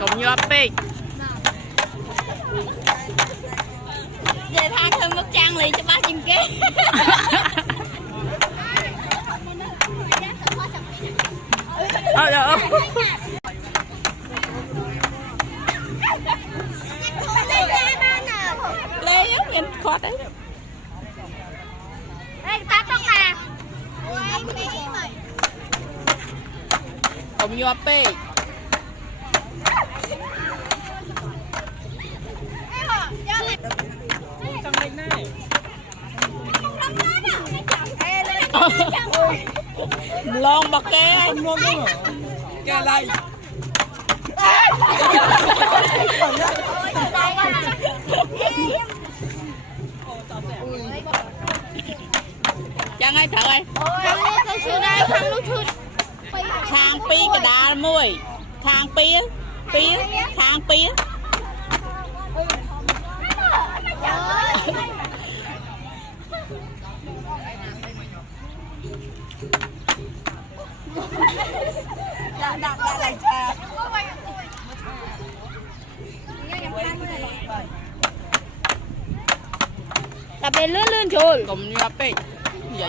Cũng như ấp đi. Về tha thêm mức trang liền cho ba chim kế. Lê nhìn khó đấy. Ê, ta không à. Cũng như ấp đi. Lon bạc ke mua cái mà ke đây chẳng ai thở ơi thang pi cái đá môi thang pi thang pi Là bên lươn lươn trời. cùng như ấp đi. Dạ.